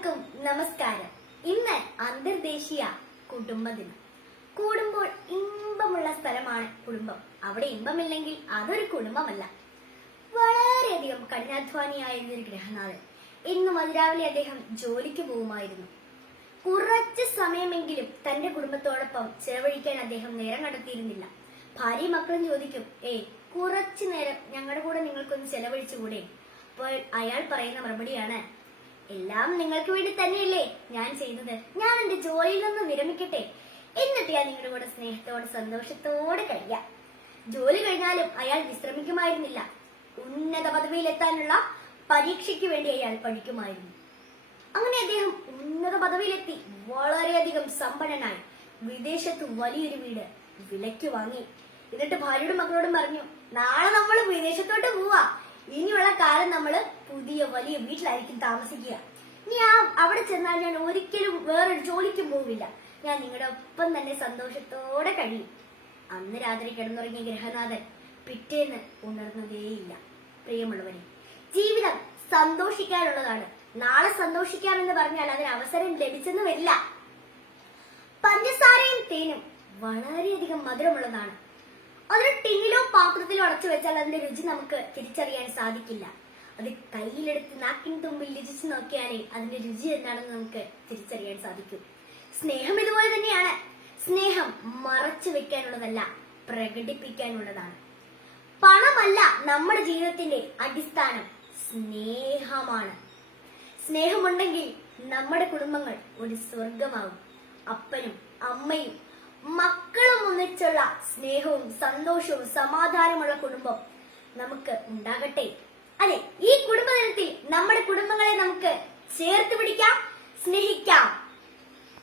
എല്ലാവർക്കും നമസ്കാരം. ഇന്ന് അന്തർദേശീയ കുടുംബദിനം കൂടുമ്പോൾ ഇമ്പമുള്ള സ്ഥലമാണ് കുടുംബം. അവിടെ ഇമ്പമില്ലെങ്കിൽ അതൊരു കുടുംബമല്ല. വളരെയധികം കഠിനാധ്വാനിയായിരുന്ന ഒരു ഗ്രഹനാഥൻ ഇന്ന് മതിരാവിലെ അദ്ദേഹം ജോലിക്ക് പോകുമായിരുന്നു. കുറച്ച് സമയമെങ്കിലും തന്റെ കുടുംബത്തോടൊപ്പം ചെലവഴിക്കാൻ അദ്ദേഹം നേരം കണ്ടെത്തിയിരുന്നില്ല. ഭാര്യയും മക്കളും ചോദിക്കും ഏ കുറച്ചു നേരം ഞങ്ങളുടെ കൂടെ നിങ്ങൾക്കൊന്ന് ചെലവഴിച്ചുകൂടെ? അപ്പോൾ അയാൾ പറയുന്ന മറുപടിയാണ് എല്ലാം നിങ്ങൾക്ക് വേണ്ടി തന്നെയല്ലേ ഞാൻ ചെയ്തത്. ഞാൻ എന്റെ ജോലിയിൽ നിന്ന് വിരമിക്കട്ടെ. എന്നിട്ട് ഞാൻ നിങ്ങളുടെ കൂടെ സ്നേഹത്തോടെ സന്തോഷത്തോടെ കഴിയാം. ജോലി കഴിഞ്ഞാലും അയാൾ വിശ്രമിക്കുമായിരുന്നില്ല. ഉന്നത പദവിയിലെത്താനുള്ള പരീക്ഷയ്ക്ക് വേണ്ടി അയാൾ പഠിക്കുമായിരുന്നു. അങ്ങനെ അദ്ദേഹം ഉന്നത പദവിയിലെത്തി. വളരെയധികം സമ്പന്നനായി. വിദേശത്ത് വലിയൊരു വീട് വിലയ്ക്ക് വാങ്ങി. എന്നിട്ട് ഭാര്യയുടെ മക്കളോടും പറഞ്ഞു നാളെ നമ്മൾ വിദേശത്തോട്ട് പോവാ. ഇനിയുള്ള കാലം നമ്മൾ പുതിയ വലിയ വീട്ടിലായിരിക്കും താമസിക്കുക. ഇനി ആ അവിടെ ചെന്നാൽ ഞാൻ ഒരിക്കലും വേറൊരു ജോലിക്കും പോവില്ല. ഞാൻ നിങ്ങളുടെ ഒപ്പം തന്നെ സന്തോഷത്തോടെ കഴിയും. അന്ന് രാത്രി കിടന്നുറങ്ങിയ ഗ്രഹനാഥൻ പിറ്റേന്ന് ഉണർന്നതേയില്ല. പ്രിയമുള്ളവരെ ജീവിതം സന്തോഷിക്കാനുള്ളതാണ്. നാളെ സന്തോഷിക്കാമെന്ന് പറഞ്ഞാൽ അതിന് അവസരം ലഭിച്ചെന്ന് വരില്ല. പഞ്ചസാരയും തേനും വളരെയധികം മധുരമുള്ളതാണ്. അതൊരു ടിന്നിലോ പാത്രത്തിലോ അടച്ചു വെച്ചാൽ അതിന്റെ രുചി നമുക്ക് തിരിച്ചറിയാൻ സാധിക്കില്ല. അത് കയ്യിലെടുത്ത് നാക്കിൻ തുമ്പിൽ രുചിച്ച് നോക്കിയാലേ അതിന്റെ രുചി എന്താണെന്ന് നമുക്ക് തിരിച്ചറിയാൻ സാധിക്കും. സ്നേഹം ഇതുപോലെ തന്നെയാണ്. സ്നേഹം മറച്ചു വെക്കാനുള്ളതല്ല പ്രകടിപ്പിക്കാനുള്ളതാണ്. പണമല്ല നമ്മുടെ ജീവിതത്തിന്റെ അടിസ്ഥാനം. സ്നേഹമാണ്. സ്നേഹമുണ്ടെങ്കിൽ നമ്മുടെ കുടുംബങ്ങൾ ഒരു സ്വർഗമാകും അപ്പനും അമ്മയും മക്കളും ഒന്നിച്ചുള്ള സ്നേഹവും സന്തോഷവും സമാധാനമുള്ള കുടുംബം നമുക്ക് ഉണ്ടാകട്ടെ. അതെ ഈ കുടുംബദിനത്തിൽ നമ്മുടെ കുടുംബങ്ങളെ നമുക്ക് ചേർത്ത് പിടിക്കാം സ്നേഹിക്കാം.